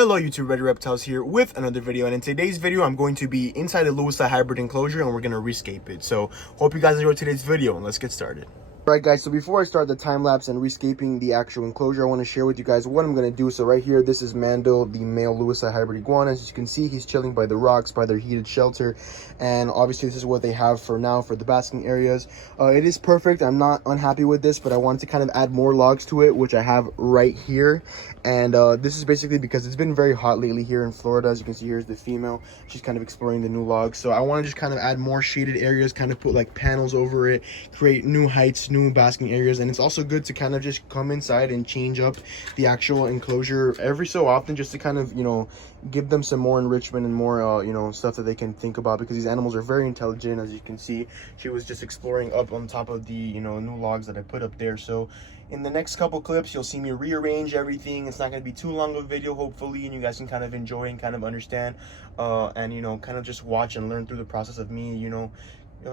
Hello YouTube, Red Reptiles here with another video, and in today's video I'm going to be inside a Lewisi hybrid enclosure and we're going to rescape it. So hope you guys enjoyed today's video and let's get started. Alright guys, so before I start the time lapse and rescaping the actual enclosure, I want to share with you guys what I'm going to do. So right here, this is Mando, the male Lewisi hybrid iguana. As you can see, he's chilling by the rocks, by their heated shelter, and obviously this is what they have for now for the basking areas. It is perfect. I'm not unhappy with this, but I wanted to kind of add more logs to it, which I have right here. And this is basically because it's been very hot lately here in Florida. As you can see, here's the female. She's kind of exploring the new logs. So I want to just kind of add more shaded areas, kind of put like panels over it, create new heights, new basking areas. And it's also good to kind of just come inside and change up the actual enclosure every so often, just to kind of, you know, give them some more enrichment and more, you know, stuff that they can think about, because these animals are very intelligent. As you can see, she was just exploring up on top of the, you know, new logs that I put up there. So in the next couple clips, you'll see me rearrange everything. It's not going to be too long of a video, hopefully, and you guys can kind of enjoy and kind of understand, and, you know, kind of just watch and learn through the process of me, you know,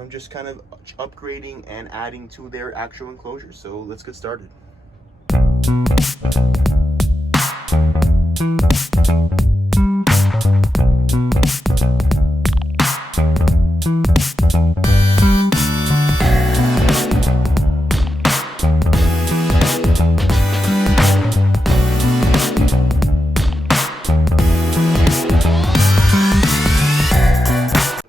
just kind of upgrading and adding to their actual enclosure. So let's get started.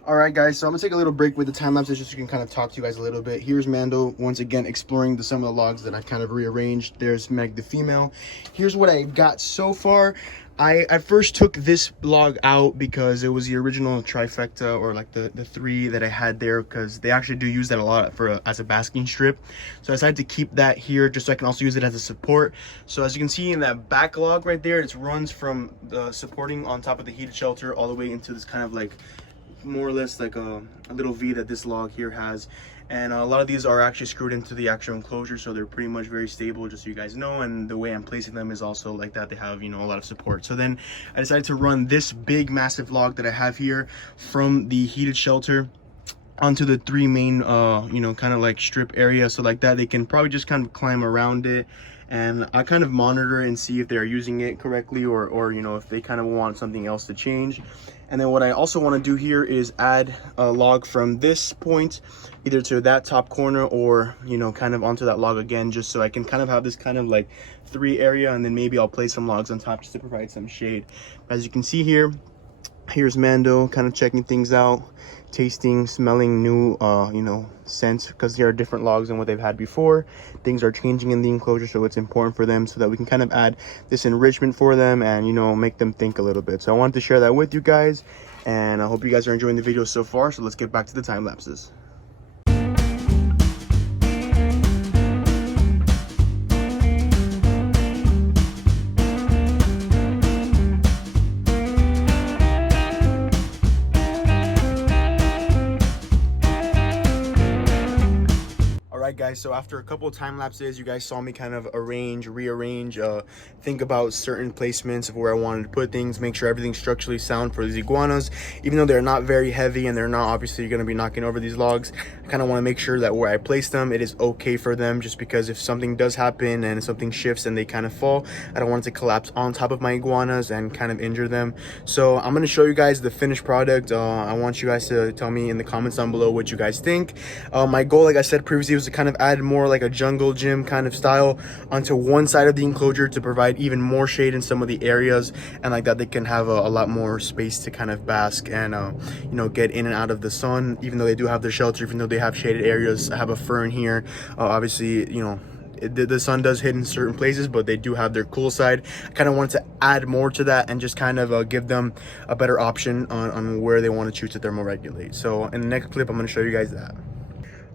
Alright guys, so I'm gonna take a little break with the time lapses just so you can kind of talk to you guys a little bit. Here's Mando once again exploring some of the logs that I kind of rearranged. There's Meg the female. Here's what I got so far. I first took this log out because it was the original trifecta, or like the three that I had there, because they actually do use that a lot for as a basking strip. So I decided to keep that here just so I can also use it as a support. So as you can see in that back log right there, it runs from the supporting on top of the heated shelter all the way into this kind of like more or less like a little V that this log here has. And a lot of these are actually screwed into the actual enclosure, so they're pretty much very stable, just so you guys know. And the way I'm placing them is also like that. They have, you know, a lot of support. So then I decided to run this big massive log that I have here from the heated shelter onto the three main you know, kind of like strip area, so like that they can probably just kind of climb around it. And I kind of monitor and see if they're using it correctly, or you know, if they kind of want something else to change. And then what I also want to do here is add a log from this point either to that top corner, or, you know, kind of onto that log again, just so I can kind of have this kind of like three area, and then maybe I'll place some logs on top just to provide some shade. As you can see here, here's Mando kind of checking things out, tasting, smelling new you know, scents, because there are different logs than what they've had before. Things are changing in the enclosure, so it's important for them, so that we can kind of add this enrichment for them and, you know, make them think a little bit. So I wanted to share that with you guys, and I hope you guys are enjoying the video so far. So let's get back to the time lapses. Alright guys, so after a couple of time lapses, you guys saw me kind of rearrange, think about certain placements of where I wanted to put things, make sure everything's structurally sound for these iguanas. Even though they're not very heavy and they're not obviously going to be knocking over these logs, I kind of want to make sure that where I place them, it is okay for them, just because if something does happen and something shifts and they kind of fall, I don't want it to collapse on top of my iguanas and kind of injure them. So I'm going to show you guys the finished product. I want you guys to tell me in the comments down below what you guys think. My goal, like I said previously, was to kind of add more like a jungle gym kind of style onto one side of the enclosure to provide even more shade in some of the areas, and like that they can have a lot more space to kind of bask and you know, get in and out of the sun. Even though they do have their shelter, even though they have shaded areas, I have a fern here, obviously, you know, the sun does hit in certain places, but they do have their cool side. I kind of wanted to add more to that and just kind of give them a better option on where they want to choose to thermoregulate. So in the next clip, I'm going to show you guys that.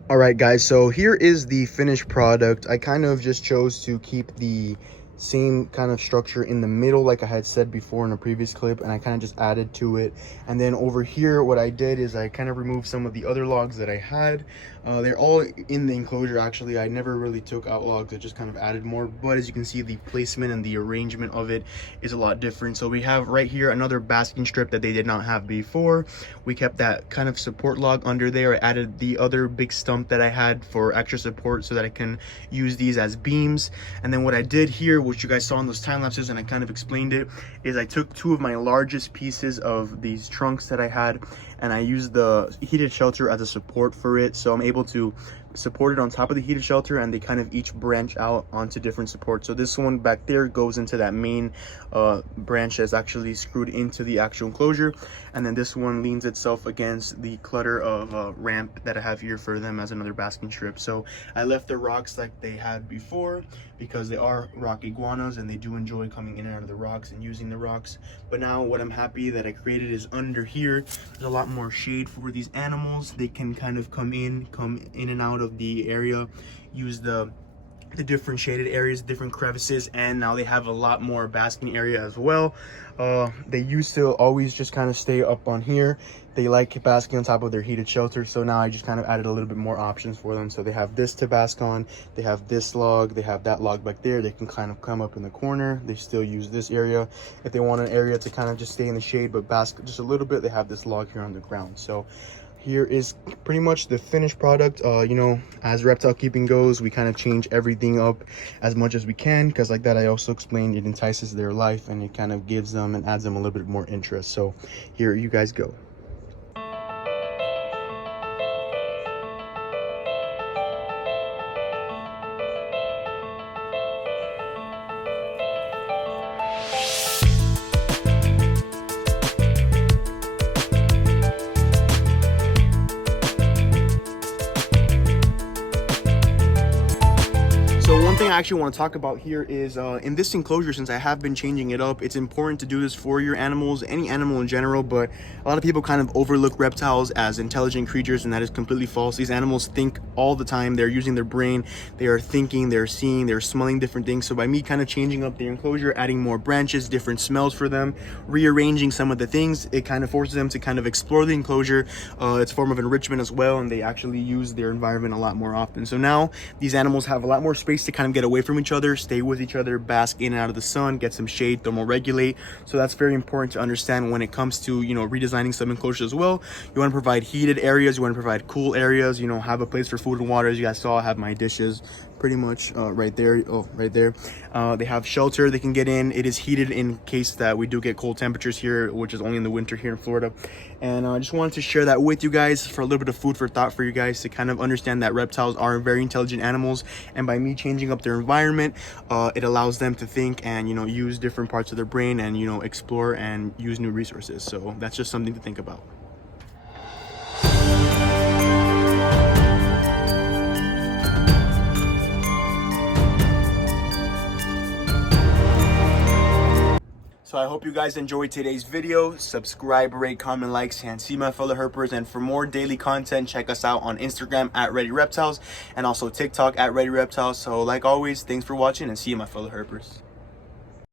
Alright guys, so here is the finished product. I kind of just chose to keep the same kind of structure in the middle like I had said before in a previous clip, and I kind of just added to it. And then over here, what I did is I kind of removed some of the other logs that I had. They're all in the enclosure actually. I never really took out logs, I just kind of added more, but as you can see, the placement and the arrangement of it is a lot different. So we have right here another basking strip that they did not have before. We kept that kind of support log under there. I added the other big stump that I had for extra support so that I can use these as beams. And then what I did here which you guys saw in those time lapses and I kind of explained it, is I took 2 of my largest pieces of these trunks that I had and I used the heated shelter as a support for it, so I'm able to support it on top of the heated shelter, and they kind of each branch out onto different supports. So this one back there goes into that main branch that's actually screwed into the actual enclosure, and then this one leans itself against the clutter of ramp that I have here for them as another basking strip. So I left the rocks like they had before because they are rock iguanas and they do enjoy coming in and out of the rocks and using the rocks. But now what I'm happy that I created is under here there's a lot more shade for these animals. They can kind of come in and out of the area, use the different shaded areas, different crevices, and now they have a lot more basking area as well. They used to always just kind of stay up on here. They like basking on top of their heated shelter, so now I just kind of added a little bit more options for them. So they have this to bask on, they have this log, they have that log back there. They can kind of come up in the corner. They still use this area. If they want an area to kind of just stay in the shade but bask just a little bit, they have this log here on the ground. So here is pretty much the finished product. You know, as reptile keeping goes, we kind of change everything up as much as we can, because like that I also explained, it entices their life and it kind of gives them and adds them a little bit more interest. So here you guys go. One thing I actually want to talk about here is in this enclosure, since I have been changing it up, it's important to do this for your animals, any animal in general, but a lot of people kind of overlook reptiles as intelligent creatures, and that is completely false. These animals think all the time. They're using their brain, they are thinking, they're seeing, they're smelling different things. So by me kind of changing up the enclosure, adding more branches, different smells for them, rearranging some of the things, it kind of forces them to kind of explore the enclosure. It's a form of enrichment as well, and they actually use their environment a lot more often. So now these animals have a lot more space to kind of get away from each other, stay with each other, bask in and out of the sun, get some shade, thermoregulate. So that's very important to understand when it comes to, you know, redesigning some enclosures as well. You want to provide heated areas, you want to provide cool areas, you know, have a place for food and water. As you guys saw, I have my dishes pretty much right there. Oh, right there. They have shelter they can get in. It is heated in case that we do get cold temperatures here, which is only in the winter here in Florida. And I just wanted to share that with you guys for a little bit of food for thought for you guys to kind of understand that reptiles are very intelligent animals, and by me changing up their environment, it allows them to think and, you know, use different parts of their brain and, you know, explore and use new resources. So that's just something to think about. So I hope you guys enjoyed today's video. Subscribe, rate, comment, likes, and see my fellow herpers. And for more daily content, check us out on Instagram at Ready Reptiles and also TikTok at Ready Reptiles. So like always, thanks for watching and see you, my fellow herpers.